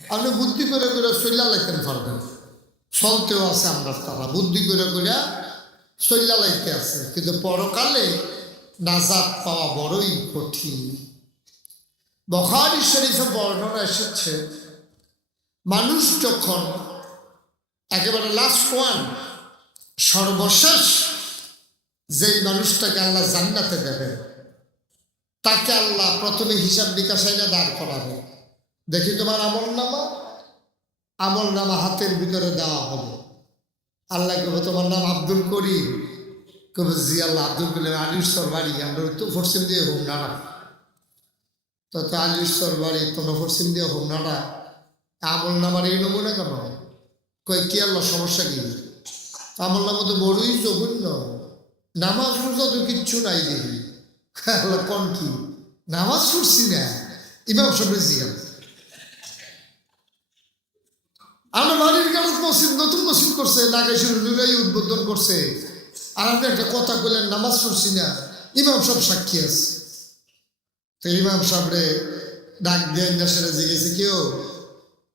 আপনি বুদ্ধি করে চল্লা লাইতেন পারবেন, চলতেও আছে আমরা তারা বুদ্ধি করে চল্লা লাইতে আছে, কিন্তু পরকালে নাজাত পাওয়া বড়ই কঠিন। বুখারী শরীফে বর্ণনা এসেছে, মানুষ যখন একেবারে লাস্ট ওয়ান, সর্বশেষ যেই মানুষটাকে আল্লাহ জান্নাতে দেবেন, তাকে আল্লাহ প্রথমে হিসাব নিকাশাইনা দাঁড় করাবে। দেখি তোমার আমল নামা হাতের ভিতরে দেওয়া হবে। আল্লাহ কবে তোমার নাম আব্দুল করিম, কবে জি আল্লাহ আব্দুল করিম আলিশ্বর বাড়ি, আমরা তো ফরসিম দিয়ে হোম নাড়া, তো আলিশ্বর বাড়ি তোমরা ফরসিম দিয়ে হোম নাড়া, আমল নামার এই নমুনা কেন? কয় কি আল্লাহ সমস্যা কি? আমল নামা তো বড়ই জঘন্য, নামাজ রোজা তো কিচ্ছু নাই দেখি। আল্লাহ কোন কি নামাজ পড়ছি না, ইমাম সাহেব জিজ্ঞাসা, আমরা বাড়ির কাগজ মসজিদ নতুন মসজিদ করছে, নাগেশ্বর হুজুরাই উদ্বোধন করছে, আর আপনি একটা কথা বললেন নামাজ পড়ছি না, ইমাম সাহেব সাক্ষী আছে। তো ইমাম সাহেবরে ডাক দিয়ে সেটা জিজ্ঞেসে কেউ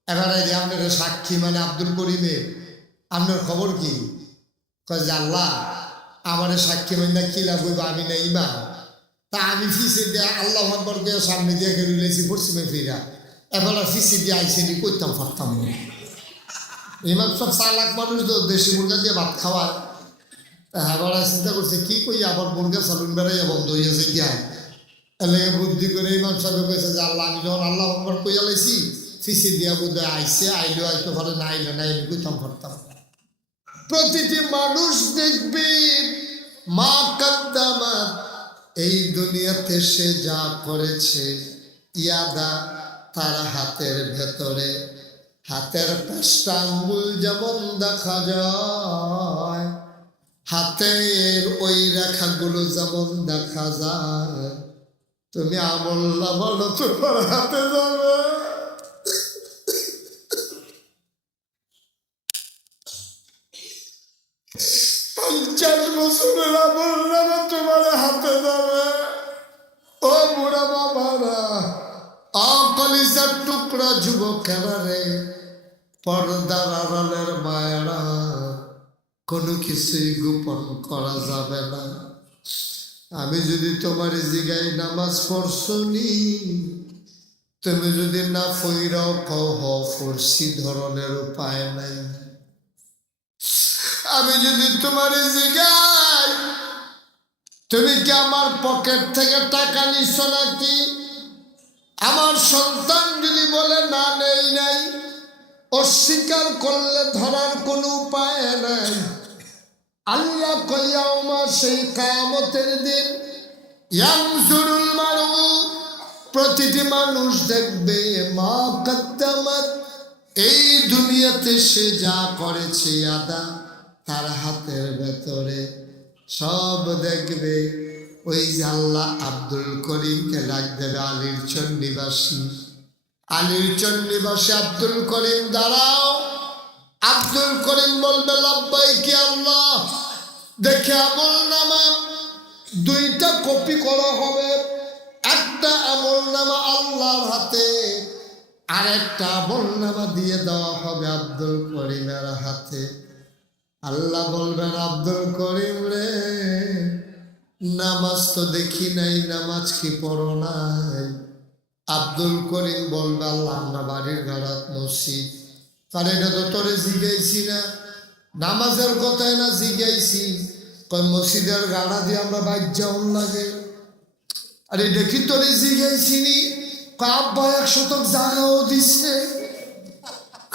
এবারে আপনার সাক্ষী মানে আব্দুল করিমের, আপনার খবর কি? কয় যে আল্লাহ আমার সাক্ষী মানে কি লাভ হইব, আমি না ইমাম, তা আমি ফিসে দিয়ে আল্লাহ আকবর দিয়ে সামনে দিয়ে গেলেছি পশ্চিমে ফিরা, এবার ফিসে দিয়ে আইসি করতাম পারতাম না। ইমাম সব চালাক মানুষ তো, দেশি মুরগা দিয়ে ভাত খাওয়ায়। এবার চিন্তা করছে কি কই আবার মুরগা সালুন বেড়াইয়া বন্ধ হইয়াছে গিয়া, এলে বুদ্ধি করে ইমাম সাহেব কইছে যে আল্লাহ আমি যখন আল্লাহ আকবর কইয়া লাইছি, ফিসি দিয়া বোধ আইসে, আইলেও আইতে পারে, না আইলে না, আমি কইতাম পারতাম। প্রতিটি মানুষ দেখবে মা কাদ্দামাত, এই দুনিয়াতে সে যা করেছে, ইয়াদা তার হাতের ভেতরে, হাতের পাঁচটা আঙ্গুল যেমন দেখা যায়, হাতের ওই রেখাগুলো যেমন দেখা যায়, তুমি আমল না বলো তোমার হাতে যাবে। 50 বছরের আমল নামা তোমার হাতে যাবে। ও বুড়া বাবারা, কলিজার টুকরা যুবকেরা রে, পর্দার আড়ালের মায়েরা, কোনো কিছুই গোপন করা যাবে না। আমি যদি তোমার জিগাই নামাজ পড়ছনি, তুমি যদি না ফইরাও কহ ফরসি ধরনের উপায় নাই। আমি যদি তোমার জিগাই তুমি কি আমার পকেট থেকে টাকা নিচ্ছ নাকি, আমার সন্তান যদি বলে না নেই নাই, অস্বীকার করলে ধরার কোনো উপায় নাই। আল্লাহ কইয়াউমা, সেই কিয়ামতের দিন, ইয়ানজুরুল মারউ, প্রতিটি মানুষ দেখবে মা কাদ্দামাত, এই দুনিয়াতে সে যা করেছে, আদা তার হাতের ভেতরে সব দেখবে। ওই যে আল্লাহ আব্দুল করিমকে ডাক দেবে, আলীর চন্ডিবাসী, আলীর চন্ডিবাসী আব্দুল করিম দাঁড়াও। আব্দুল করিম বলবে লাব্বাইকি আল্লাহ। দেখে আমল নামা 2টা কপি করা হবে, একটা আমল নামা আল্লাহর হাতে, আর একটা আমল নামা দিয়ে দেওয়া হবে আব্দুল করিমের হাতে। আল্লাহ বলবেন আব্দুল করিম রে, নামাজ তো দেখি নাই, নামাজ কি পড়ো নাই? আব্দুল করিম বলবে আল্লাহ আমরা বাড়ির গাড়াত মসজিদ, কারণ এটা তো তোরে জিগাইছি না, নামাজের কথায় না জিগাইছি, কয় মসজিদের গাড়া দিয়ে আমরা বাইর যাওন লাগে। আরে দেখি তোরে জিগাইছি নি, আব্বা 1 শতক জায়গাও দিছে,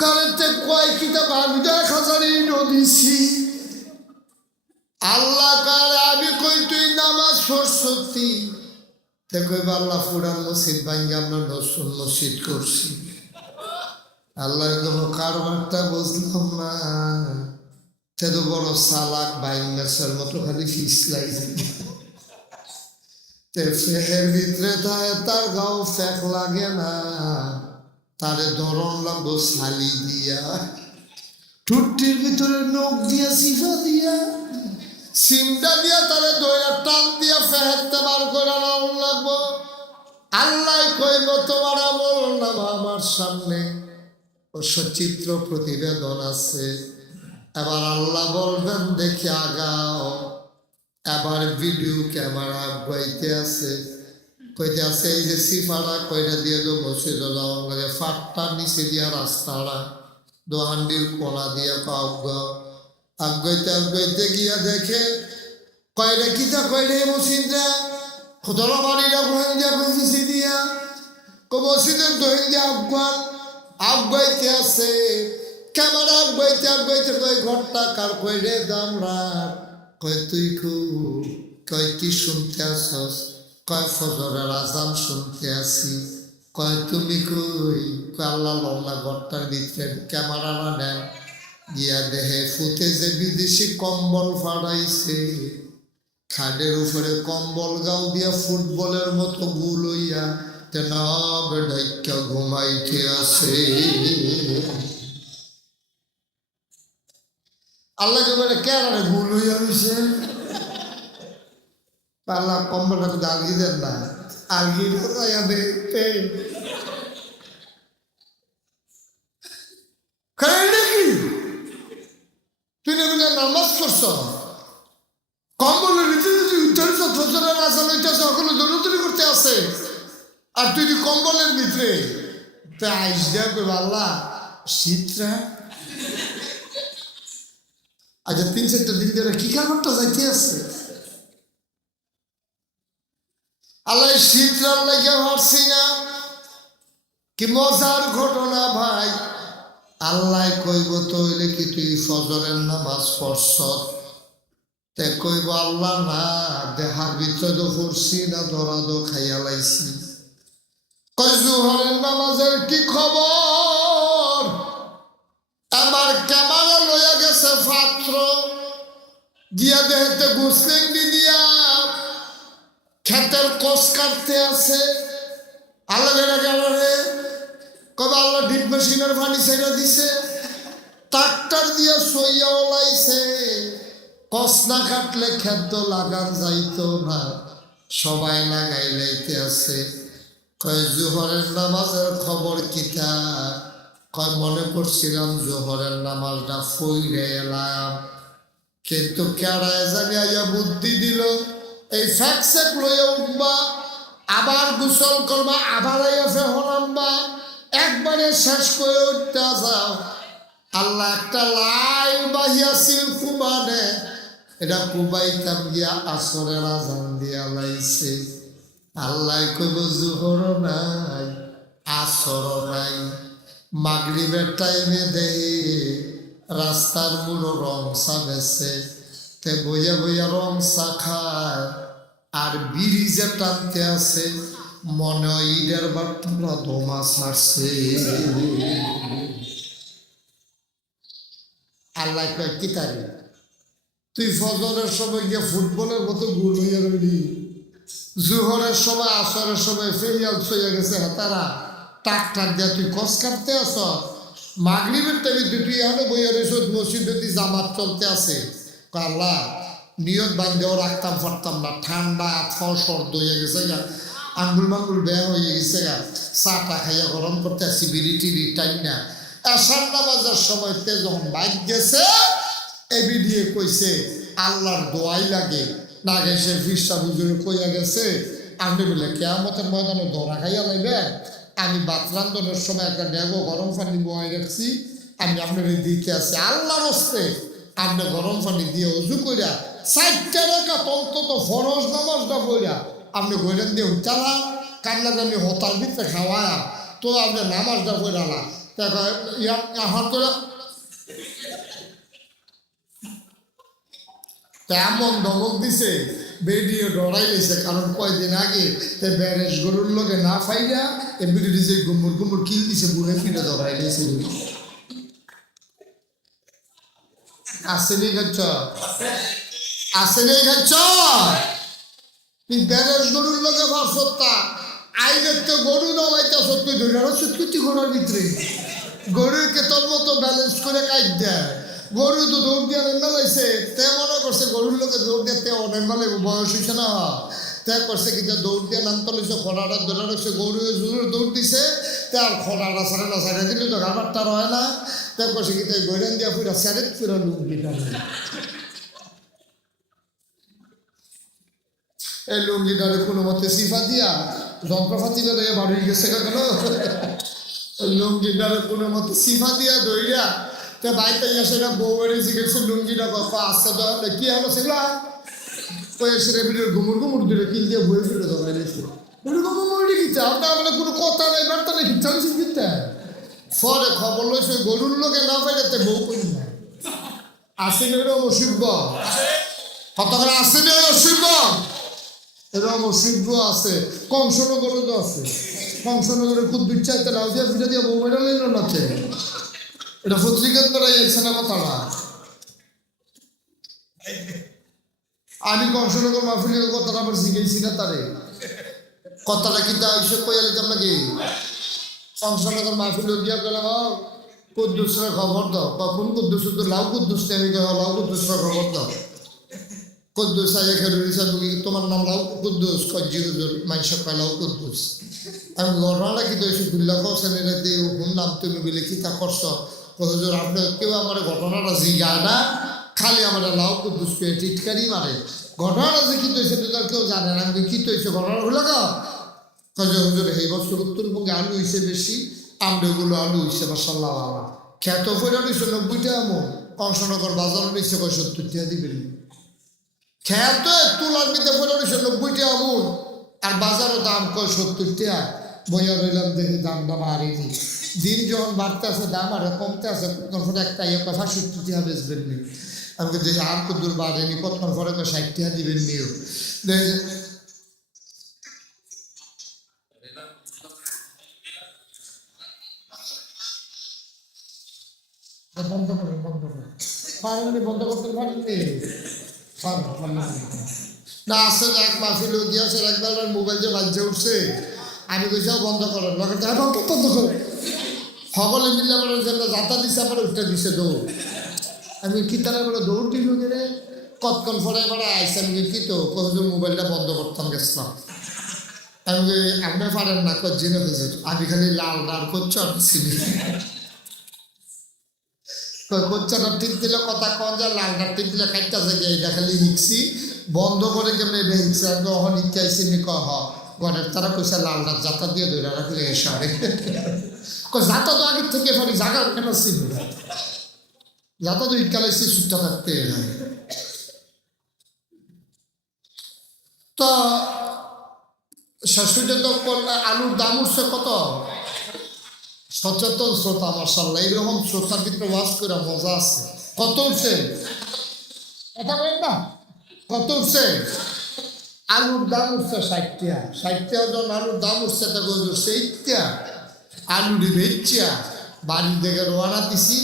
কারেন্টে কয় কিতাব আমি তো 1000 ইটও দিছি। আল্লাহ কার আমি কই তুই নামাজ পড়ছতি, তে কইবা আল্লাহ পুরান মসজিদ ভাঙ্গে আমরা নতুন মসজিদ করছি। আল্লাহ কোনো কারবারটা বুঝলাম না, তে তো বড় চালাক বাইঙ্গাসের মতো খালি ফিসলাইছে, তে ফেকের ভিতরে তার গাও ফেক লাগে না, তারে ধরন লাগবো শালি দিয়া, ঠুট্টির ভিতরে নখ দিয়া সিফা দিয়া সিমটা দিয়া তারে দইরা টান দিয়া ফেহেতে বার করে রাউন লাগবো। আল্লাহ কইব তোমার আমল নামা আমার সামনে, সচিত্র প্রতিবেদন আছে। এবার আল্লাহ বলবেন দেখি আগাও। এবার ভিডিও ক্যামেরা বইতে আছে, কইতে আছে এই যে সিফারা কইটা দিয়ে দো মসজিদে যাওয়ার লাগে, ফাটটা নিচে দিয়া রাস্তাটা দোহান্ডির কোনা দিয়া আগাইতে গিয়া দেখে কয়টা কিতা কয়টা মসজিদরা খোদরা বাড়িটা কোহেন দিয়া কইছি দিয়া মসজিদের দোহেন দিয়া আগাইতে আছে। ক্যামেরা আগাইতে কই ঘরটা কার কইরে দামরা কয় তুই কয় কি শুনতে আসস, কয় ফজরের আজান শুনতে আসি। কয় তুমি কই, আল্লাহ লল্লা ঘরটার ভিতরে ক্যামেরা না নেন গিয়া দেহে ফুটে যে বিদেশি কম্বল ফাড়াইছে, খাটের উপরে কম্বল গাও দিয়া ফুটবলের মতো গুল হইয়া তেনা বেড়াইকা ঘুমাইতে আছে। আল্লাহকে বলে কেন ভুল হইয়া রয়েছে, আল্লাহ কম্বলটা কিন্তু আলগি দেন না, আলগি দেখতে নাকি তুই না নামাজ পড়ছ কম্বলের ভিতরে উঠেছ, ফজরের আজান হইতেছে, সকলে দৌড়াদৌড়ি করতে আছে, আর তুই যদি কম্বলের ভিতরে আইস দেবে আল্লাহ শীতরা। আচ্ছা 3-4 দিন ধরে কি কারণটা যাইতে আছে আল্লাহ শীতরার লাগে ভাবছি না। কি মজার ঘটনা ভাই, আল্লাহ কইব তৈলে কি তুই ফজরের নামাজ পড়ছ, তে কইব আল্লাহ না দেহার ভিতরে তো পড়ছি না, ধরা দো খাইয়া লাইছি। কই জোহরের নামাজের কি খবর, আমার ক্যামেরা লইয়া গেছে পাত্র দিয়া দেহেতে গুসলিং দিয়া ক্ষেতের কোষ কাটতে আছে। আল্লাহ বেড়া গেল রে, কবে আল্লাহ ডিপ মেশিনের পানি ছেড়ে দিছে, ট্রাক্টর দিয়ে সইয়াও লাইছে, কষ না কাটলে খেদ্য লাগান যাইতো না, সবাই লাগাই লাইতে আছে। কয় জোহরের নামাজের খবর কিতা, কয় মনে করছিলাম জোহরের নামাজটা ফইরে এলাম, কিন্তু কেড়ায় জানি আইয়া বুদ্ধি দিল এই ফ্যাক্সেক লইয়া উঠবা, আবার গোসল করবা, আবার আইয়া ফেহরাম্বা, একবারে শেষ করে উঠতে যাও। আল্লাহ একটা লাইন বাহিয়াছিল কুবানে, এটা কুবাইতাম গিয়া আসরের আজান দিয়া লাইছে। আল্লাহ কইব জোহর নাই আসর নাই, মাগরিবের টাইমে দেহে রাস্তার মুড়ো রং চা বেছে, তে বইয়া বইয়া রং চা খায় আর বিড়ি যে টানতে আছে, মনে হয় ঈদের বার তোমরা ধোমা ছাড়ছে। আল্লাহ কয় কি তারি তুই ফজরের সময় গিয়ে ফুটবলের মতো গোল হইয়া রইলি, জোহরের সময় আসরের সময় ফেরিয়াল হইয়া গেছে হেতারা, ট্রাক্টর দিয়া তুই কষ কাটতে আস, মাগরিবের টাইমে তুই এখানে বইয়া রয়েছ মসজিদে জামাত চলতে আছে। আল্লাহ নিয়ত বান্ধেও রাখতাম পারতাম না, ঠান্ডা আথাও সর্দ হয়ে গেছে গা, আঙ্গুল মাঙ্গুল বেয়া হয়ে গেছে গা, চাটা খাইয়া গরম করতে আসি বিড়ি টিড়ি টাইম না। এসার নামাজের সময়তে যখন বাইক গেছে এবি দিয়ে কইছে আল্লাহর দোয়াই লাগে না গেছে, ফিরসা হুজুরে কইয়া গেছে আপনি বলে কেয়ামতের ময়দানে ধরা খাইয়া লাইবেন, আমি ভাত রান্ধনের সময় একটা ডেগো গরম পানি বয়ে রাখছি, আমি আপনার দিতে আছি, আল্লাহর হস্তে আপনি গরম পানি দিয়ে উজু কইরা 4টা রাকাত অন্তত ফরজ নামাজটা পড়া আপনি গইরেন দিয়ে চালা কান্না জানি হোতার ভিতরে খাওয়ায়া তো আপনি নামাজটা পড়ালা হাত করে এমন ধমক দিছে বেরিয়ে ডরাই গেছে, কারণ কয়দিন আগে ব্যারেজ গরুর লোকে না ফাইরা এমনি যে গুমুর গুমুর কিল দিছে, বুড়ে ফিরে ধরাই গেছে। আসেনি খাচ্ছ আসেনি খাচ্ছ তুই ব্যারেজ গরুর লোকে ভাবসত্তা আইনের তো গরু নামাইতেছ, তুই ধরে সত্যি ঘোড়ার ভিতরে গরুকে তোর মতো ব্যালেন্স করে কাজ দেয়, গরু তো দৌড় দিয়ে মেলাইছে, তে মনে করছে গরুর লোকে দৌড় দিয়ে তে অনেক মেলে বয়স হয়েছে না, তে করছে কিন্তু দৌড় দিয়ে নাম তলেছে খোড়াটা ধরে রাখছে, গরু দৌড় দিছে, তার খোলাটা সারে না সারে দিলে তো খাবারটা রয় না, তারপর সে কিন্তু গৈরান দিয়া ফুরা স্যারেট ফুরা লুঙ্গিটা এই লুঙ্গিটারে কোনো মতে সিফা দিয়া যন্ত্রপাতি দিয়ে বাড়ি গেছে কেন লুঙ্গিটারে কোনো মতে সিফা দিয়া দইয়া তা বাইতে এসে না বউ বাড়ি জিজ্ঞেস লুঙ্গিটা কত আসতে দেওয়া কি হলো সেগুলা ওই এসে ভিডিও ঘুমুর ঘুমুর দিলে কিল দিয়ে বই ফিরে দেওয়া এসে আপনার মানে কোনো কথা নেই বার্তা নেই চালিয়েছেন কিনতে ফলে খবর লইছে গরুর লোকে না পাইলে বউ করি না আসেনি এরকম অসিব্য কত করে আসেনি ওই অসিব্য এরকম অসিব্য আছে কংসনগরও তো আছে কংসনগরের খুব দুই চাইতে লাউ দিয়া ফিরে দিয়ে বউ মেডা লইল না এটা পত্রিকার দ্বারা এসে না কথাটা আমি কংসনগর মাহফিলের কথাটা আবার শিখেছি না তারে কথাটা কিন্তু এইসব কইয়া লিতাম নাকি কংসনগর মাহফিল গিয়া গেলাম কুদ্দুসের খবর দাও কখন কুদ্দুস তো লাউ কুদ্দুস আমি লাউ কুদ্দুসের খবর দাও কুদ্দুস আগে খেলুরি সাহেব তোমার নাম লাউ কুদ্দুস কজ্জি হুজুর মাইশা কয় লাউ কুদ্দুস আমি ঘটনাটা কিন্তু এসে দুল্লা করছেন এটা দিয়ে শুনলাম তুমি বলে কি তা করছ হুজুর আপনার কেউ আমার ঘটনাটা জিগায় না খালি আমার লাউ কুদ্দুস পেয়ে টিটকারি মারে ঘটনাটা যে কি তৈছে তার কেউ জানে না আমি কি তৈছে ঘটনাগুলো গা হুজুর এই বছর উত্তরবঙ্গে আলু হয়েছে বেশি আমডেগুলো আলু হয়েছে মাসাল্লাহ আল্লাহ খ্যাত ফেরা নিচ্ছে 90 এমন কংসনগর বাজার নিচ্ছে 70 টাকা দিবেন খ্যাত তুলার মিতে ফেরা নিচ্ছে 90 এমন আর বাজারও দাম কয় 70 টাকা বইয়া রইলাম দেখি দামটা বাড়েনি দিন যখন বাড়তে আছে দাম আর কমতে আছে কতক্ষণ একটা ইয়ে 65 টাকা বেচবেন নি আমি দেখি আর কত দূর বাড়েনি কতক্ষণ পরে 60 টাকা দিবেন নিও বন্ধ করে পারেননি বন্ধ করতে পারেননি না আসছে এক মাহফিল গিয়েছে একবার মোবাইল যে বাজছে উঠছে আমি কইসাও বন্ধ করেন বন্ধ করে সকলে মিলে আমার জন্য যাতা দিছে আমার উঠতে দিছে দৌড় আমি কি তারা বলে দৌড় দিল গেলে কতক্ষণ পরে এবার আইসে আমি কি তো কখন মোবাইলটা বন্ধ করতাম গেছিলাম আমি আপনি পারেন না জিনে হয়েছে আমি খালি লাল লাল করছো আমি চিনি কোচ্চাটা টিপ দিলে কথা কন যায় লালটা টিপ দিলে খাইতেছে যে এটা খালি হিকছি বন্ধ করে কেমন এটা হিকছে আমি অহন ইচ্ছাইছি নি কহ ঘরের তারা কইসা লালটা যাতা দিয়ে ধরে রাখলে সারে যাতা তো আগের থেকে পারি জায়গা কেন ছিল যাতা তো ইটকালাইছি সুটটা থাকতে তো শাশুড়ি তো আলুর দাম উঠছে কত সচেতন শ্রোতা মার্শাল্লাহ এইরকম শ্রোতার ভিতরে ওয়াজ করে মজা আছে কত উঠছে এটা বলেন না কত উঠছে আলুর দাম উঠছে 60 টাকা 60 টাকা যখন আলুর দাম উঠছে তা উঠছে 8 টাকা আলুটি বেচছিয়া বাড়ির থেকে রোয়ানা দিছি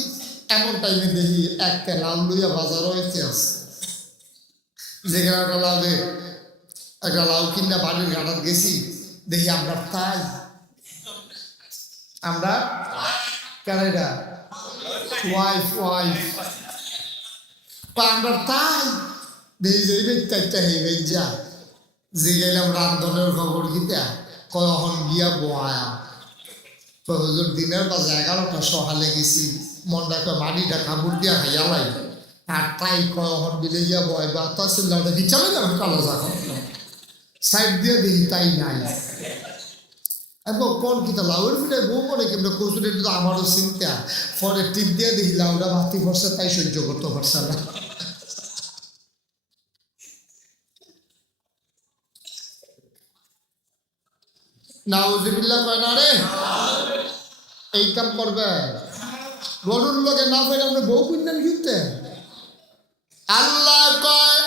এমন টাইমে দেখি একটা লাউ লইয়া বাজারও হয়েছে আছে যেখানে একটা লাউ কিনা বাড়ির ঘাটাত গেছি দেখি আমরা তাই আমরা কেনাডা ওয়াইফ আমরা তাই দেখি যা যে গেলাম রান্ধনের খবর গীতা কখন গিয়া বয়া হুজুর দিনের বাজে 11টা সকালে গেছি মনটাকে মাটিটা কাপড় দিয়া খাইয়ালাই আর তাই কখন বিলে গিয়া বয় বা তা চিল্লাটা কি চলে যাবে কালো যখন সাইড দিয়ে দেখি তাই নাই এবং কোন কিতা লাউয়ের ফিরে বউ মনে কেমন কৌশলে তো আমারও চিন্তা পরে টিপ দিয়ে দেখি লাউটা ভাতি পড়ছে তাই সহ্য করতে পারছে না নাউজুবিল্লাহ কয় না রে এই কাম করবে গরুর লোকে না পাইলে আপনি বউ কিনলেন কিনতে আল্লাহ কয়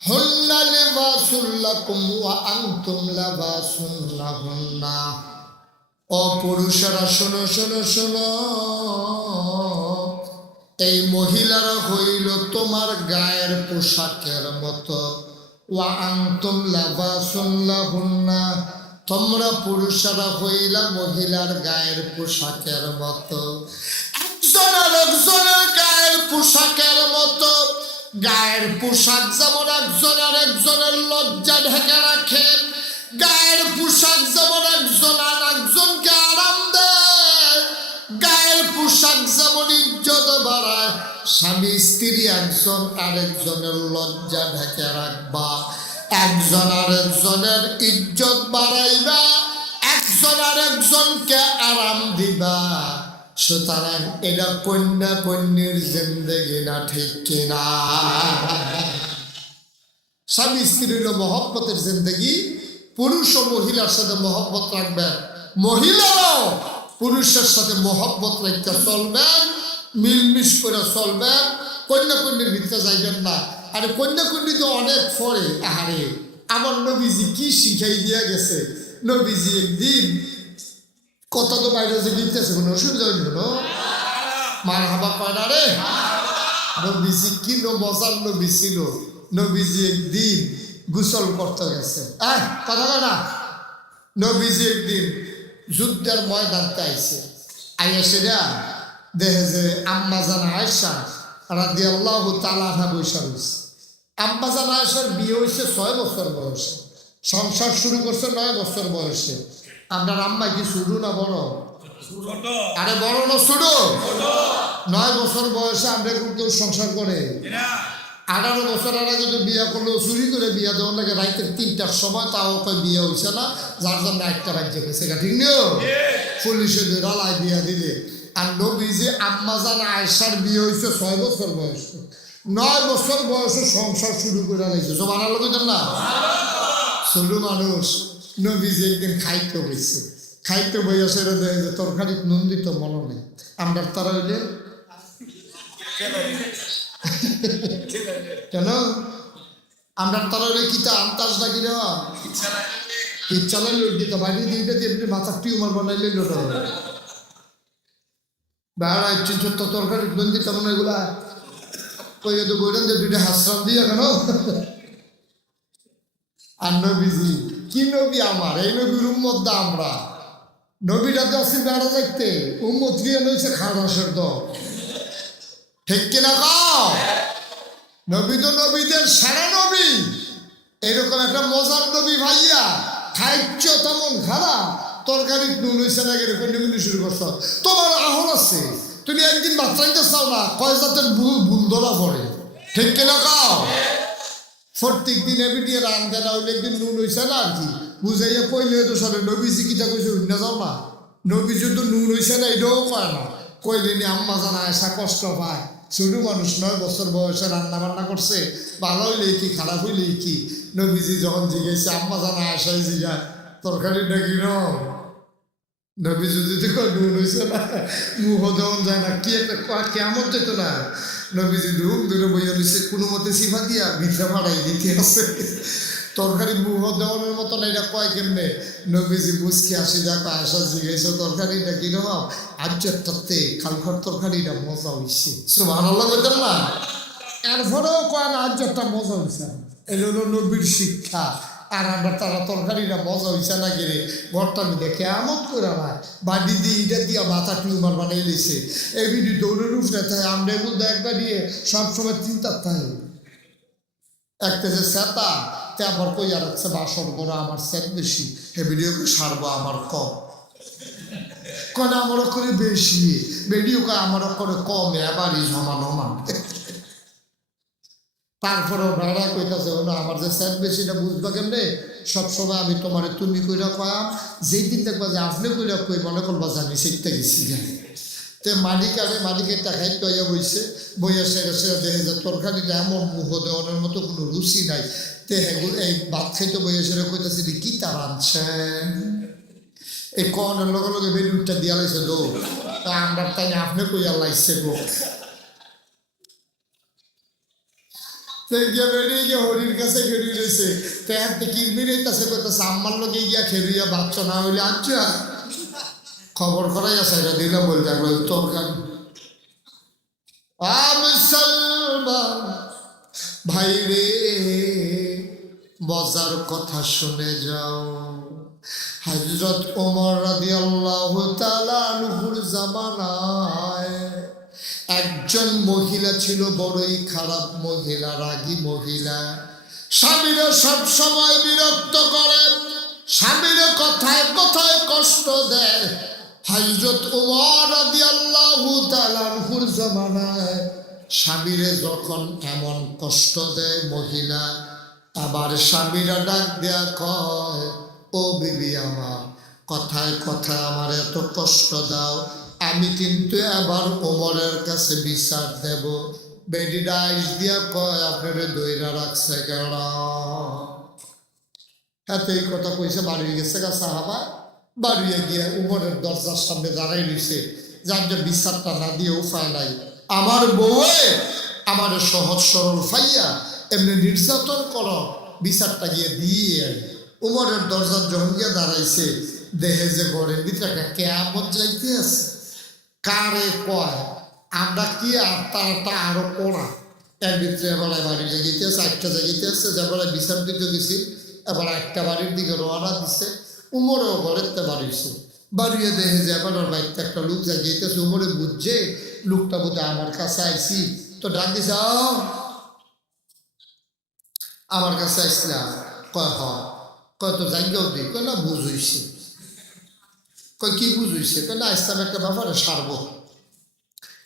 হুন্না লিবাসুল লাকুম ওয়া আনতুম লিবাসুন লাহুন্না ও পুরুষেরা শোনো শোনো শোনো এই মহিলারা হইল তোমার গায়ের পোশাকের মতো ওয়া আনতুম লিবাসুন লাহুন্না তোমরা পুরুষেরা হইলা মহিলার গায়ের পোশাকের মতো একজনের গায়ের পোশাকের মতো গায়ের পোশাক যেমন একজনের লজ্জা ঢেকে রাখে গায়ের পোশাক যেমন একজনকে আরাম পোশাক যেমন ইজ্জত বাড়ায়, স্বামী স্ত্রী একজন আরেকজনের লজ্জা ঢেকে রাখবা, একজন আরেকজনের ইজ্জত বাড়াইবা, একজন আরেকজনকে আরাম দিবা। সুতরাং এটা কন্যা কন্যের জিন্দেগি না, ঠিক কিনা? স্বামী স্ত্রীর মহব্বতের জিন্দেগি। পুরুষ ও মহিলার সাথে মহব্বত রাখবেন, মহিলারাও পুরুষের সাথে মহব্বত রাখতে চলবেন, মিলমিশ করে চলবেন। কন্যা কন্যের ভিতরে যাইবেন না। আরে কন্যা কন্যা তো অনেক পরে। আহারে, আমার নবীজি কি শিখাই দিয়া গেছে। নবীজি একদিন কথা তো বাইরে যে লিখতেছে, কোনো অসুবিধা হইল না? মার হাবা কয়না রে। নবীজি কি মজার নবী ছিল। নবীজি একদিন গোসল করতে গেছে। কথা কয় না? নবীজি একদিন যুদ্ধের ময়দানতে আইছে। আইসে না দেখে যে আম্মা জান আয়েশা রাদিয়াল্লাহু তাআলা আনহা বইসা রইছে। আম্মা জান আয়েশার বিয়ে হয়েছে 6 বছর বয়সে, সংসার শুরু করছে 9 বছর বয়সে। আপনার আম্মা কি ছোট না বড়? আরে বড় না ছোট? 9 বছর বয়সে আমরা কেউ সংসার করে? 18 বছর আগে তো বিয়ে করলেও চুরি করে বিয়ে দেওয়ার লাগে রাইতের 3টার সময়, তাও কয় বিয়ে হয়েছে না, যার জন্য একটা রাজ্য গেছে। ঠিক নিও পুলিশে ধরালায় বিয়ে দিলে। আর নবীজি আম্মা জান আয়েশার বিয়ে হয়েছে 6 বছর বয়সে, 9 বছর বয়সে সংসার শুরু করে নিয়েছে। সব আনার লোক না, ছোট মানুষ। নবীজি একদিন খাইতে বইছে, খাইতে বইয়া সেটা দেখে যে তরকারি নুন দিত মনে নেই। আমরা তারা হইলে কেন আমরা তারা হইলে কি তা আন্তাজ ডাকি দেওয়া ইচ্ছা লাগলো দিত বাড়ি দিতে দিয়ে মাথার টিউমার বানাইলে লোটা বেড়া ইচ্ছে ছোট্ট তরকারি নুন দিত মনে এগুলা কই তো বইলেন যে 2টা হাসরাম দিয়ে কেন। আর নবীজি কি নবী আমার, এই নবীর উম্মত দা আমরা। নবীটাতে আসি বেড়া দেখতে, উম্মত দিয়ে নইছে খারাসের দল। ঠিক কিনা কও? নবী তো নবীদের সেরা নবী। এরকম একটা মজার নবী ভাইয়া, খাইছ তেমন খারাপ, তরকারি নুন হয়েছে না এরকম নিগুলি শুরু করছো। তোমার আহল আছে, তুমি একদিন বাচ্চা নিতে চাও না, কয় জাতের ভুল ধরা পড়ে। ঠিক কিনা কও? প্রত্যেক দিন এবিটিয়ে রান্ধে না হইলে একদিন নুন হয়েছে না আর কি বুঝাইয়া কইলে তো সরে নবীজি কিটা কইছে না যাও না। নবীজি তো নুন হয়েছে না এটাও কয় না, কইলে নি আম্মা জান আয়েশা কষ্ট পায়। ছোট মানুষ 9 বছর বয়সে রান্না বান্না করছে, ভালো হইলে কি খারাপ হইলে কি। নবীজি যখন জিজ্ঞেসে আম্মা জান আয়েশাই জিজ্ঞাসা তরকারিটা কিরম, নবীজি যদি নুন হয়েছে না মুখ দেওয়ান যায় না, কি একটা কেমন যেত না। নবীজি ধুম ধরে বইয়া রয়েছে, কোনো মতে সিফা দিয়া ভিতরে মারাই দিতে আছে। তরকারি মুহ দেওয়ানোর মতো না, এটা কয় কেমনে। নবীজি বুঝকে আসি দেখো আয়সা জিজ্ঞেস তরকারিটা কিরকম, আজ্যেরটাতে কালখার তরকারিটা মজা হয়েছে। সুবহানাল্লাহ বলতেন না, এরপরেও কয় না আজ্যেরটা মজা হয়েছে। এলো নবীর শিক্ষা। আর আমরা তারা তরকারিটা মজা হয়েছে না গেলে ঘরটা আমি দেখে এমন করে আমার বাড়ি দিয়ে ইটা দিয়া মাথা টিউমার বানিয়ে দিয়েছে। এই ভিডিও দৌড়ের উপরে থাকে, আমরা এগুলো একবার দিয়ে সবসময় চিন্তার থাকে। একটা যে সেতা তে আবার কই আর হচ্ছে বাসন করা আমার সেট বেশি, হে ভিডিওকে সারবো আমার কম, কনে আমারও করে বেশি, ভিডিও আমারও করে কম, এবারই সমান সমান। তারপরেও বেড়া কইতাছে না আমার যে সেট বেশিটা বুঝবা কেমনে, সবসময় আমি তোমার তুমি কইরা কয়াম, যেই দিন দেখবা যে আপনি কইরা কই মনে করবা যে আমি শিখতে গেছি জানি। তে মালিক আরে মালিকের টাকাই কইয়া বইছে, বইয়া সেরে সেরে দেখে যে তরকারিটা এমন মুখ দেওয়ানোর মতো কোনো রুচি নাই। তে হেগুলো এই ভাত খাইতে বইয়া সেরে কইতাছে কি তার আনছেন, এই কনের লগে লগে বেলুনটা দিয়া লাইছে দো, তা আমরা তাই আপনি কইয়া লাইছে গো। হরির কাছে খেড়ি রয়েছে, কিরমিরাইতেছে কইতেছে আম্মার লোকে গিয়া খেড়িয়া বাচ্চা না হইলে আচ্ছা খবর করাই আছে এটা দিলে বলতে তরকারি। মুসলমান ভাই রে মজার কথা শুনে যাও। হযরত ওমর রাদিয়াল্লাহু তাআলা আনহুর জামানায় একজন মহিলা ছিল, বড়ই খারাপ মহিলা, রাগী মহিলা। স্বামীরা সব সময় বিরক্ত করে, স্বামীরা কথায় কথায় কষ্ট দেয়। হযরত ওমর রাদিয়াল্লাহু জামানায় স্বামীরে যখন এমন কষ্ট দেয় মহিলা, আবার স্বামীরা ডাক দেয়া কয়, ও বিবি আমার, কথায় কথায় আমার এত কষ্ট দাও, আমি কিন্তু এবার ওমরের কাছে বিচার দেব। বেডি ডাইস দিয়া কয়, আপনারে দইরা রাখছে কেন? এত এই কথা কইছে, বাড়ি গেছে গা সাহাবা, বাড়িয়ে গিয়ে উমরের দরজার সামনে দাঁড়াই রয়েছে, যার যে বিচারটা না দিয়ে উপায় নাই। আমার বউয়ে আমার সহজ সরল ফাইয়া এমনি নির্যাতন করো, বিচারটা গিয়ে দিয়ে আই। উমরের দরজার যখন গিয়ে দাঁড়াইছে, দেহে যে ঘরের ভিতরে একটা কেয়ামত যাইতে আছে। কারে কয় আমরা কি আর তারটা আরো পড়া, এর ভিতরে এবার বাড়ি জায়গাতে আছে, একটা জায়গাতে আছে, যেবার বিচার দিতে গেছি, এবার একটা বাড়ির দিকে রওনা দিচ্ছে। উমরেও ঘরের তে বাড়িছে, বাড়িয়ে দেখে যে এবার ওর বাড়িতে একটা লোক জায়গাইতেছে। উমরে বুঝছে লোকটা বোধহয় আমার কাছে আইসি, তো ডাক দিছে, আমার কাছে আসলাম। কয় কয় তো জায়গাও দিই, কয় না বুঝইছে। কয় কি বুঝইছে? কয় না আসলাম একটা ব্যাপারে সারব।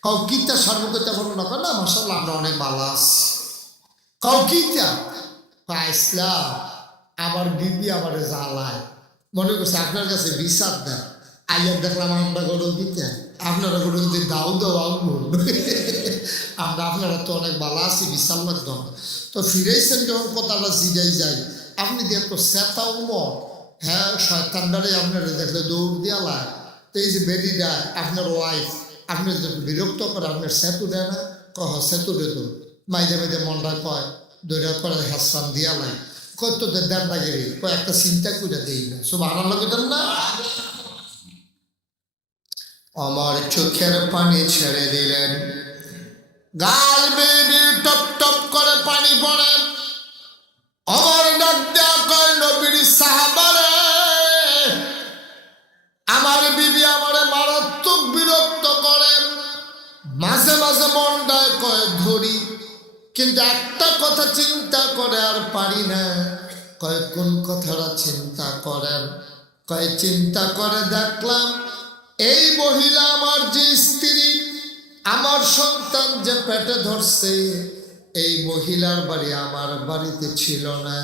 কাউ কিতা সারব করতে পারবো না? কয় না মাশাআল্লাহ আমরা অনেক ভালো আছি। কাউ কিতা? আসলাম আমার বিবি আমারে জ্বালায়, মনে করছে আপনার কাছে বিচার দেয়। আইয়া দেখলাম আমরা গরু দিতে, আপনারা গরু দিতে দাও দাও আমরা আপনারা তো অনেক ভালো আছি, বিচার লাগতাম। তো ফিরেছেন যখন কথাটা জিগাই যায়, আপনি দিয়ে তো সেতা উমর, হ্যাঁ শয়তানটারে আপনারা দেখলে দৌড় দিয়া লায়। তো এই যে বেরি দেয় আপনার ওয়াইফ, আপনি যদি বিরক্ত করে আপনার সেতু দেয় না, কহ সেতু দে তো মাইদে মাইদে মনটা কয় দৈরা করে হাসান দিয়া লাগে, কত দেন না গেলে একটা চিন্তা করে দেই না, সব আনার লাগে দেন না। আমার চোখের পানি ছেড়ে দিলেন, গাল বেয়ে টপ টপ করে পানি পড়ে। আমার ডাক দেয়া কয়, নবীর সাহাবারে, আমার বিবি আমারে মারাত্মক বিরক্ত করে, মাঝে মাঝে মনটায় কয় ধরি, কিন্তু একটা কথা চিন্তা করে আর পারি না। কয় কোন কথাটা চিন্তা করেন? কয় চিন্তা করে দেখলাম এই মহিলা আমার যে স্ত্রী, আমার সন্তান যে পেটে ধরছে, এই মহিলার বাড়ি আমার বাড়িতে ছিল না,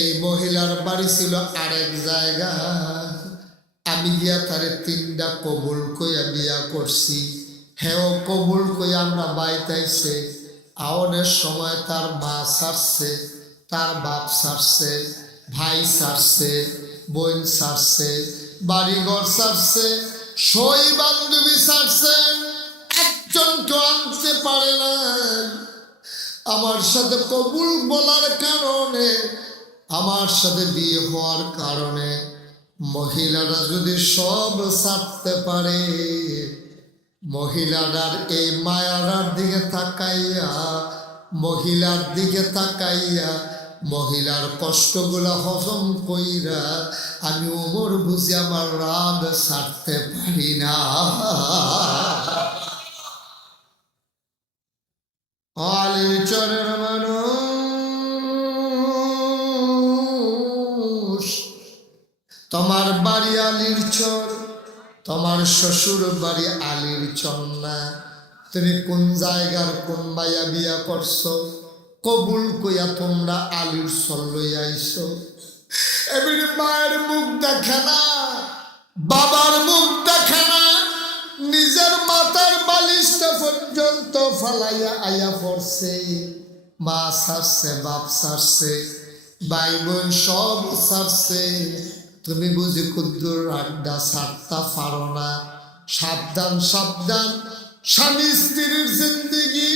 এই মহিলার বাড়ি ছিল আরেক জায়গা। আমি গিয়া তারে 3টা কবুল কইয়া বিয়া করছি, হ্যাঁ কবুল কইয়া আমরা বাইতাইছে। আওনের সময় তার মা ছাড়ছে, তার বাপ ছাড়ছে, ভাই ছাড়ছে, বোন ছাড়ছে, বাড়িঘর ছাড়ছে, সই বান্ধবী ছাড়ছে, একজনকে আনতে পারে না। আমার সাথে কবুল বলার কারণে, আমার সাথে বিয়ে হওয়ার কারণে, মহিলারা যদি সব ছাড়তে পারে, মহিলাটার এই মায়ার দিকে তাকাইয়া, মহিলার দিকে তাকাইয়া, মহিলার কষ্টগুলা হজম কইরা আমি ওমর বুঝি আমার রাগ ছাড়তে পারি না। আলীর চরের মানুষ, তোমার বাড়ি আলীর চর, তোমার শ্বশুর বাড়ি আলীর চর না, তুমি কোন জায়গার কোন মায়া বিয়া করছো? কবুল কইয়া তোমরা আলীর চর লইয়া আইছো। এবারে মায়ের মুখ দেখে না, বাবার মুখ দেখে না, নিজের মাথার বালিশটা পর্যন্ত ফালাইয়া আয়া পড়ছে। মা ছাড়ছে, বাপ ছাড়ছে, ভাই বোন সব ছাড়ছে, তুমি বুঝি কুদ্দুর আড্ডা ছাড়তা পারো না। সাবধান সাবধান, স্বামী স্ত্রীর জিন্দিগি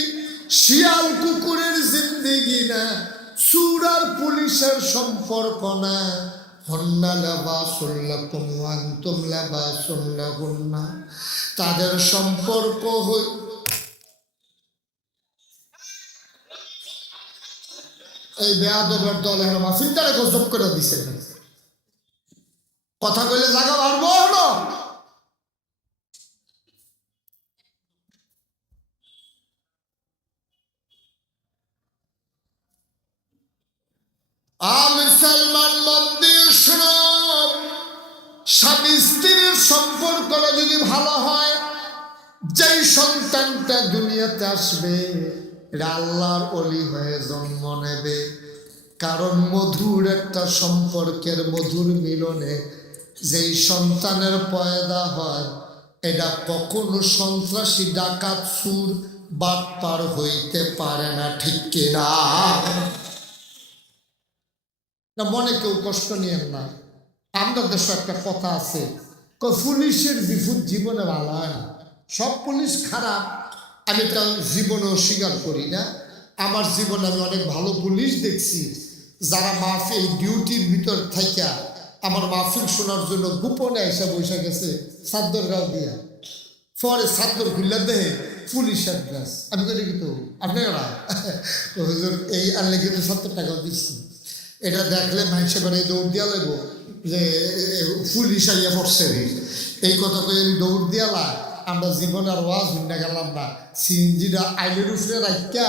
শিয়াল কুকুরের জিন্দিগি না, চোর আর পুলিশের সম্পর্ক না। হন্না লাবাসুল লাকুম ওয়া আনতুম লাবাসুল লাহুন্না, তাদের সম্পর্ক হই। এই বেয়াদবের দল এখন মাফিনটারে গজব করে দিছে, কথা কইলে জায়গা পারবো না। মুসলমান মন্দির শুনব, স্বামী স্ত্রীর সম্পর্ক যদি ভালো হয়, যেই সন্তানটা দুনিয়াতে আসবে, এরা আল্লাহর ওলি হয়ে জন্ম নেবে। কারণ মধুর একটা সম্পর্কের মধুর মিলনে যেই সন্তানের পয়দা হয়, এটা কখনো সন্ত্রাসী, ডাকাত, চুর, বাটপার হইতে পারে না। ঠিক কিনা? না মনে কেউ কষ্ট নিয়েন না। আমরা দেশে একটা কথা আছে, পুলিশের বিপদ জীবনে ভালো হয় না। সব পুলিশ খারাপ আমি তা জীবনেও স্বীকার করি না। আমার জীবনে আমি অনেক ভালো পুলিশ দেখছি, যারা মাহফিল ডিউটির ভিতর থাইকা আমার মাহফিল শোনার জন্য গোপনে এসে বসে গেছে চাদর গাও দিয়া। পরে চাদর খুললে দেহে পুলিশের ড্রেস। আমি করি কিন্তু আপনারা হুজুর এই আনলে কিন্তু 70 টাকাও দিচ্ছি। এটা দেখলে মানুষে করে দৌড় দিয়া লাগবো যে পুলিশ আইয়া পড়ছে। এই কথা কই দৌড় দিয়ালা আমরা জীবনে আর ওয়াজ হইনা গেলাম না। সিএনজিটা আইলের উপরে রাখিয়া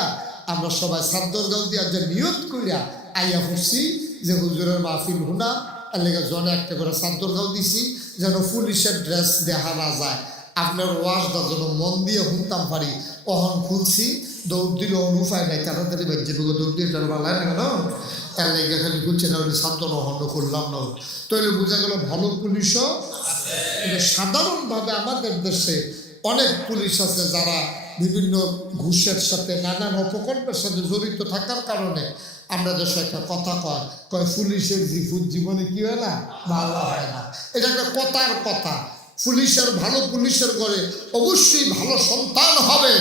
আমরা সবাই চাদর গাও দিয়া যে নিয়ত করিয়া আইয়া পড়ছি যে হুজুরের মাহফিল হুনা আর লেগে জনে একটা করে চাদর গাও দিছি যেন পুলিশের ড্রেস দেখা না যায়। আপনার ওয়াজটা যেন মন দিয়ে শুনতাম পারি। অহন খুলছি, দৌড় দিল, উপায় নাই, তাড়াতাড়ি বাজছে দৌড় দিয়ে ভালো হয় না কেন এর লেগে খালি খুলছে না, ওই সান্ত্বনা অহন্য করলাম না। তাহলে বোঝা গেল ভালো পুলিশও। কিন্তু সাধারণভাবে আমাদের দেশে অনেক পুলিশ আছে যারা বিভিন্ন ঘুষের সাথে নানান অপকর্মের সাথে জড়িত থাকার কারণে আমরা দেশে একটা কথা কয় পুলিশের জীবনে কি হয় না, ভালো হয় না। এটা একটা কথার কথা। পুলিশের ভালো পুলিশের ঘরে অবশ্যই ভালো সন্তান হবে,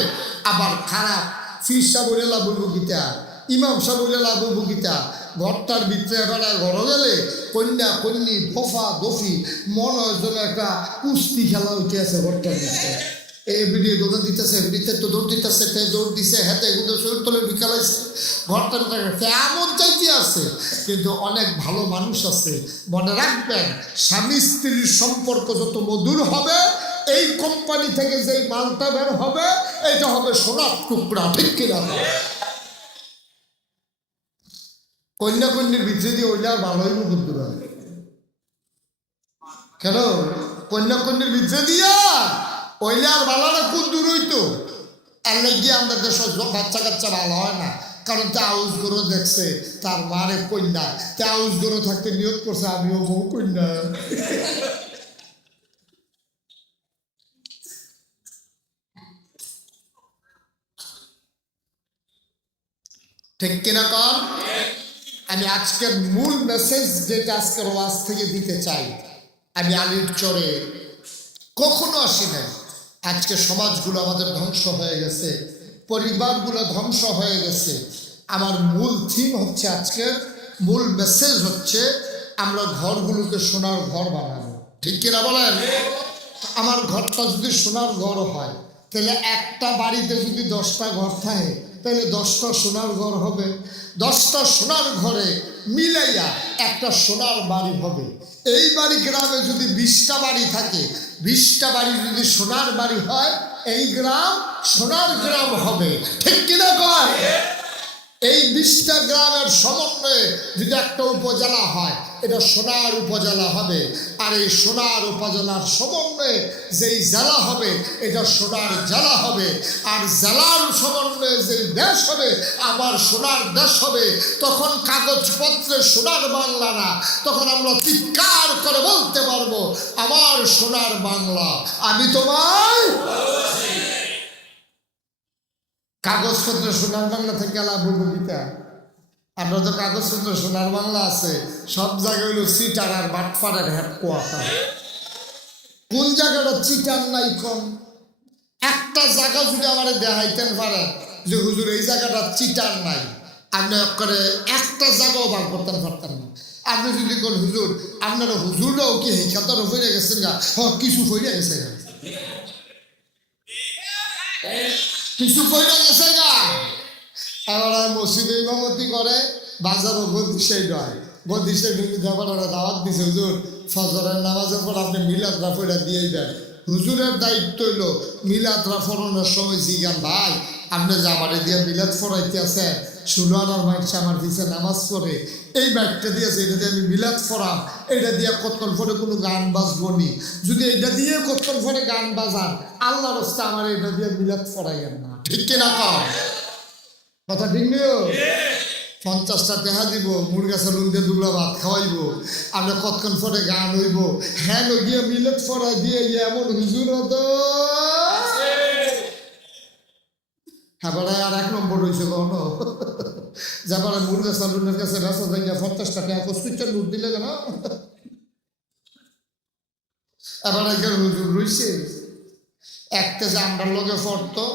আবার খারাপ ফির সাহ বলে লাভ গীতা, ইমাম সাহ বলে লাভ গীতা। ঘরটার ভিতরে বেড়ায় ঘর গেলে কন্যা কন্যি দফা দফি মনে হয় যেন একটা কুস্তি খেলা উঠে আছে ঘরটার ভিতরে। এই ভিডিও দৌড় দিতেছে, ভিডিওতে তো দৌড় দিতেছে, দৌড় দিছে, হাতে এগুলো শরীর তলে বিকালাইছে, ঘরটার কেমন চাইতে আছে। কিন্তু অনেক ভালো মানুষ আছে। মনে রাখবেন, স্বামী স্ত্রীর সম্পর্ক যত মধুর হবে, এই কোম্পানি থেকে যেই মালটা বের হবে এটা হবে সোনার টুকরা। ঠিক কিনা? কন্যা কন্যার ভিতরে দিয়ে ওইটা আর ভালো হইব কিন্তু কেন? কন্যা কন্যার ভিতরে দিয়া ওইলে আর ভালোটা কোন দূর হইতো। এর লাগিয়ে আমরা দেশের বাচ্চা কাচ্চা ভালো হয় না। কারণ তাউজ গরু দেখছে তার মারে কন্যা, তাউজ গরু থাকতে নিয়োগ করছে আমিও বউ কন্যা। ঠিক কিনা কর? আমি আজকের মূল মেসেজ যেটা আজকের ওয়াজ থেকে দিতে চাই, আমি আলির চরে কখনো আসি না। আজকে সমাজগুলো আমাদের ধ্বংস হয়ে গেছে, পরিবারগুলো ধ্বংস হয়ে গেছে। আমার মূল থিম হচ্ছে, আজকের মূল মেসেজ হচ্ছে, আমরা ঘরগুলোকে সোনার ঘর বানাবো। ঠিক কিনা বলেন? আমার ঘরটা যদি সোনার ঘর হয়, তাহলে একটা বাড়িতে যদি 10টা ঘর থাকে, তাহলে 10টা সোনার ঘর হবে। 10টা সোনার ঘরে মিলাইয়া একটা সোনার বাড়ি হবে। এই বাড়ি গ্রামে যদি 20টা বাড়ি থাকে, 20টা বাড়ি যদি সোনার বাড়ি হয়, এই গ্রাম সোনার গ্রাম হবে। ঠিক কিনা কয়? এই 20টা গ্রামের সমন্বয়ে যদি একটা উপজেলা হয়, এটা সোনার উপজেলা হবে। আর এই সোনার উপজেলার সমন্বয়ে যেই জেলা হবে, এটা সোনার জেলা হবে। আর জেলার সমন্বয়ে যেই দেশ হবে, আবার সোনার দেশ হবে। তখন কাগজপত্রে সোনার বাংলা না, তখন আমরা চিৎকার করে বলতে পারবো, আমার সোনার বাংলা, আমি তোমায়। কাগজপত্র সোনার বাংলা থেকে লাভ গীতা। আমরা তো কাগজপত্র সোনার বাংলা আছে, সব জায়গায় হইল চিটার আর বাটপাড়ের হেডকোয়ার্টার। কোন জায়গাটা চিটার নাই কম? একটা জায়গা যদি আমার দেখাইতেন পারেন যে হুজুর এই জায়গাটা চিটার নাই, আপনি করে একটা জায়গাও বার করতেন পারতেন না। আপনি যদি কোন হুজুর, আপনারা হুজুররাও কি এই খাতার হয়ে গেছেন গা? কিছু হয়ে গেছে গা, কিছু কইরা গেছে গা। এবার মসজিদে ইমামতি করে, বাজারও বদিশাই নয়, বদিশাই যাবার দাওয়াত দিছে, হুজুর ফজরের নামাজের পর আপনি মিলাদ রাফড়া দিয়েই দেন। হুজুরের দায়িত্ব হইল মিলাদ রাফড়ানোর সময় জিগান, ভাই আপনি যে আমারে দিয়ে মিলাদ ফরাইতে আছেন, ষোলো আনার মাইকটা আমার দিছে নামাজ পড়ে এই বাইকটা দিয়েছে, এটা দিয়ে আমি মিলাদ পড়াম, এটা দিয়ে কতক্ষণ পরে কোনো গান বাজবো নি, যদি এটা দিয়ে কতক্ষণ পরে গান বাজান আল্লাহর রাস্তা আমার এটা দিয়ে মিলাদ পড়াইয়েন না, ঠিক কিনা কম কথা ঠিক নিও। 50টা টাকা দিব, মুরগা চালুন দিয়ে দুলা ভাত খাওয়াইব, আমরা কতক্ষণ পরে গান হইব, হ্যাঁ গিয়ে মিলাদ পড়া দিয়ে এমন হুজুর হতো। হ্যাঁ আর 1 নম্বর রয়েছে কখনো যাবার মুরগা সালুনের কাছে রাস্তা যাই 50টা টাকা কস্তুচ্ছা লুট দিলে কেন। এবার একজন হুজুর রয়েছে একটা যে আমরা লগে ফটো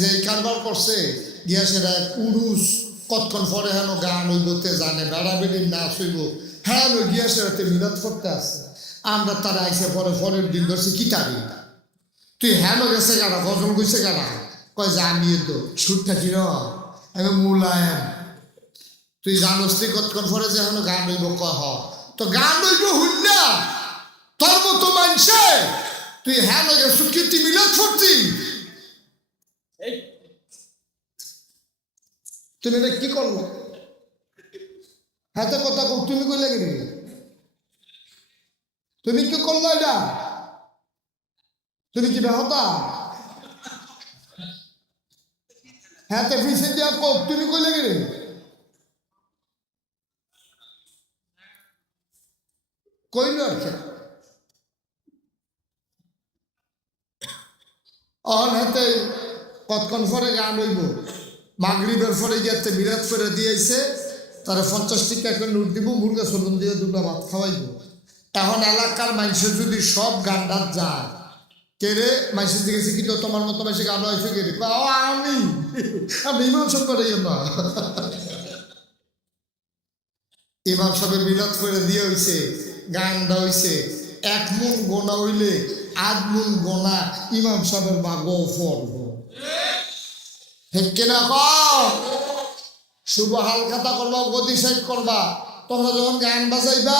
যে কারবার করছে গিয়া সেটা উরুস কতক্ষণ পরে হেন গান হইবতে জানে বেড়াবেড়ি নাচ হইব, হ্যাঁ গিয়া সেটাতে মিলাদ করতে আসে। আমরা তারা আইসে পরে পরের দিন ধরছি কি তারি তুই হ্যাঁ গেছে গাড়া গজল গেছে গাড়া, কয় যে আমি তো সুর থাকি আমি মূলায়ন, তুই জানোস তুই কতক্ষণ পরে যে এখন গান হইব কহ তো গান হইব হুন্না তোর মতো মানছে তুই হ্যাঁ গেছ কীর্তি মিলাদ করতি, তুমি এটা কি করলো হাতে কথা কো তুমি কই লাগে তুমি কি করলো এটা, তুমি কি বেহতা হাতে ফিসে দিয়া কো তুমি কই লাগে রে, কইল আর কি অন হাতে কতক্ষণ পরে গান হইব, মাগরিবের পরে গিয়ে মিলাদ করে দিয়েছে, তারা 50 টাকা একটা নোট দিব, মুরগা চলুন দিয়ে দুটো ভাত খাওয়াইব। এখন এলাকার মানুষের যদি সব গান ডাক যায় কে রে মানুষের জিজ্ঞেস কি তো তোমার মতো মানুষের গান হয়েছে কে রে, আমি ইমাম সব করে না ইমাম সাহেব মিলাদ করে দিয়ে হইছে গানটা হইছে 1 মন গোনা হইলে 8 মন গোনা ইমাম সাহেবের বাগো ফরব, ঠিক কিনা শুভ হালখাতা করবা গতি সাইড করবা, তোমরা যখন গান বাজাইবা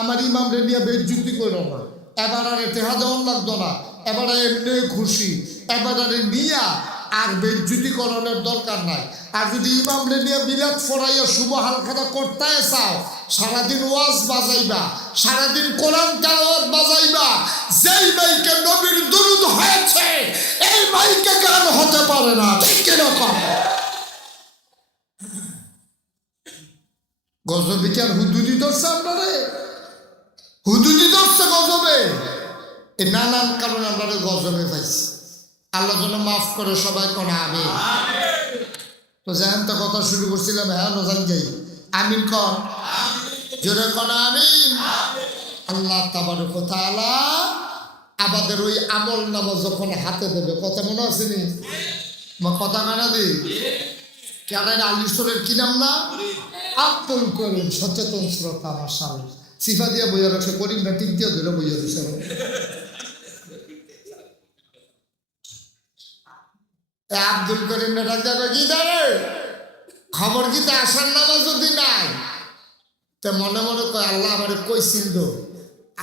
আমার ইমাম রে নিয়ে বেজ্জুতি করো না, এবার আর টেহা দেওয়ান লাগতো না, এবার এমনি খুশি, এবার নিয়া আর বেজ্জুতি করানোর দরকার নাই। আর যদি ইমাম রে নিয়ে বিলাত ফরাইয়া শুভ হালখাতা করতে চাও সারাদিন ওয়াজ বাজাইবা, সারাদিন কোরআন তেলাওয়াত বাজাইবা, যেই মাইকে নবীর দুরূদ হয়েছে এই মাইকে গান হতে পারে না, ঠিক কিরকম গজবে কি আর হুদুদি ধরছে আপনারে, হুদুদি ধরছে গজবে, এই নানান কারণে আমরা গজবে পাইছি, আল্লাহ যেন মাফ করে সবাই কোন আমি তো যেহেন তো কথা শুরু করছিলাম হ্যাঁ নজান যাই আমিন কন জোরে কোন আমিন। আল্লাহ তাবারক ওয়া তাআলা আমাদের ওই আমল নামা যখন হাতে দেবে, কথা মনে আছে নি কথা মানা দি কেন আলিশ্বরের কি নাম না আব্দুল করিম, সচেতন শ্রোতা মাশাআল্লাহ সিফা দিয়া বইয়া রাখছে, করিমটা টিক দিয়া ধরে বইয়া দিছে, আব্দুল করিম না ডাক যাবে কি জানে খবর কি তা আসার নামাজ যদি নাই তা মনে মনে কয় আল্লাহ আমার কইছিল তো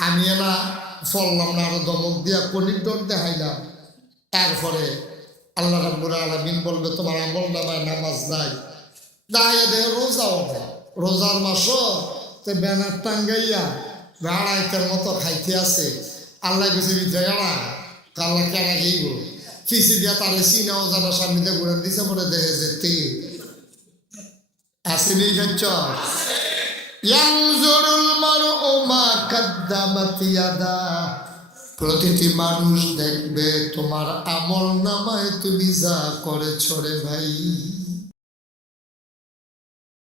আমি না ফললাম না, আরো দমক দিয়া কনির ডর দেখাইলাম, এরপরে আল্লাহ রাব্বুল আলামিন বলবে তোমার আমল নামায় নামাজ নাই, দাঁড়িয়ে দেখে রোজাও নেই, রোজার মাসও তে ব্যানার টাঙ্গাইয়া বেড়াইতের মতো খাইতে আছে, আল্লাহ বেশি জায়গা আল্লাহ কেনা গেইব ফিসি দিয়া তারে সিনাও জানা সামনে দিয়ে ঘুরে দিছে মনে দেখে যে তে আসেনি খাচ্ছ ইয়ানজুরুল মারউ মা কাদ্দামাত ইয়াদা, প্রতিটি মানুষ দেখবে তোমার আমল নামায় তুমি যা করেছ রে ভাই।